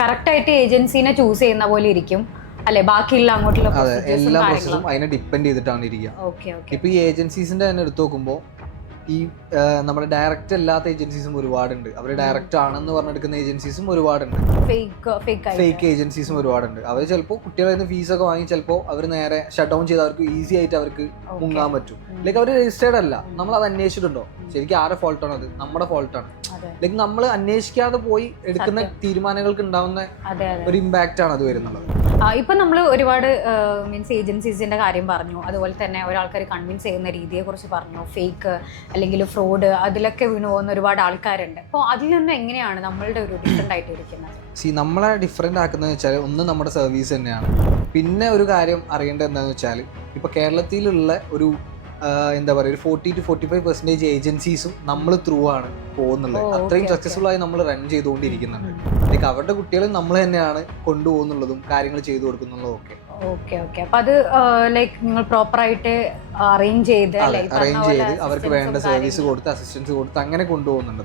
Correct ആയിട്ട് ഏജൻസിനെ choose ചെയ്യുന്ന പോലെ ഇരിക്കും. അല്ലെ? ബാക്കിയുള്ള അങ്ങോട്ടുള്ള എല്ലാ പ്രോസസ്സും അതിനെ ഡിപ്പെൻഡ് ചെയ്തിട്ടാണ് ഇരിക്കുക. ഇപ്പൊ ഈ ഏജൻസീസിന്റെ തന്നെ എടുത്തു നോക്കുമ്പോൾ ഈ നമ്മുടെ ഡയറക്റ്റ് അല്ലാത്ത ഏജൻസീസും ഒരുപാടുണ്ട്. അവർ ഡയറക്റ്റ് ആണെന്ന് പറഞ്ഞെടുക്കുന്ന ഏജൻസീസും ഒരുപാടുണ്ട്. ഫേക്ക് ഏജൻസീസും ഒരുപാടുണ്ട്. അവർ ചിലപ്പോൾ കുട്ടികളിൽ നിന്ന് ഫീസൊക്കെ വാങ്ങി ചിലപ്പോൾ അവർ നേരെ ഷട്ട് ഡൗൺ ചെയ്ത് അവർക്ക് ഈസി ആയിട്ട് അവർക്ക് മുങ്ങാൻ പറ്റും. ലൈക്ക് അവർ രജിസ്റ്റേർഡ് അല്ല. നമ്മൾ അത് അന്വേഷിച്ചിട്ടുണ്ടോ ശരിക്കും ആരുടെ ഫോൾട്ടാണ് അത് നമ്മുടെ ഫോൾട്ടാണ് ലൈക്ക് നമ്മൾ അന്വേഷിക്കാതെ പോയി എടുക്കുന്ന. തീരുമാനങ്ങൾക്ക് ഉണ്ടാവുന്ന ഒരു ഇമ്പാക്റ്റ് ആണ് അത് വരുന്നത് ആ, ഇപ്പൊ നമ്മൾ ഒരുപാട് മീൻസ് ഏജൻസീസിന്റെ കാര്യം പറഞ്ഞു. അതുപോലെ തന്നെ ഒരാൾക്കാർ കൺവിൻസ് ചെയ്യുന്ന രീതിയെ കുറിച്ച് പറഞ്ഞു. ഫേക്ക് അല്ലെങ്കിൽ ഫ്രോഡ് അതിലൊക്കെ വീണു പോകുന്ന ഒരുപാട് ആൾക്കാരുണ്ട്. അപ്പോൾ അതിൽ നിന്ന് എങ്ങനെയാണ് നമ്മളുടെ ഒരു ഡിഫറെന്റ് ആയിട്ട് ഇരിക്കുന്നത്? സി നമ്മളെ ഡിഫറെന്റ് ആക്കുന്നത് വെച്ചാൽ ഒന്ന് നമ്മുടെ സർവീസ് തന്നെയാണ്. പിന്നെ ഒരു കാര്യം അറിയേണ്ടത് എന്താണെന്ന് വെച്ചാൽ ഇപ്പോൾ കേരളത്തിലുള്ള ഒരു എന്താ പറയുക ഒരു forty two forty five percentage ഏജൻസീസും നമ്മൾ ത്രൂ ആണ് പോകുന്നുള്ളത് അത്രയും സക്സസ്ഫുൾ ആയി നമ്മൾ റൺ ചെയ്തുകൊണ്ടിരിക്കുന്നുണ്ട്. ലൈക്ക് അവരുടെ കുട്ടികളും നമ്മൾ തന്നെയാണ് കൊണ്ടുപോകുന്നുള്ളതും കാര്യങ്ങൾ ചെയ്തു കൊടുക്കുന്നുള്ളതും ഒക്കെ. Okay okay. അപ്പൊ അത് ലൈക്ക് നിങ്ങൾ പ്രോപ്പർ ആയിട്ട് അറേഞ്ച് ചെയ്ത് അറേഞ്ച് ചെയ്ത് അവർക്ക് വേണ്ട സർവീസ് കൊടുത്ത് അസിസ്റ്റൻസ് കൊടുത്ത് അങ്ങനെ കൊണ്ടുപോകുന്നുണ്ട്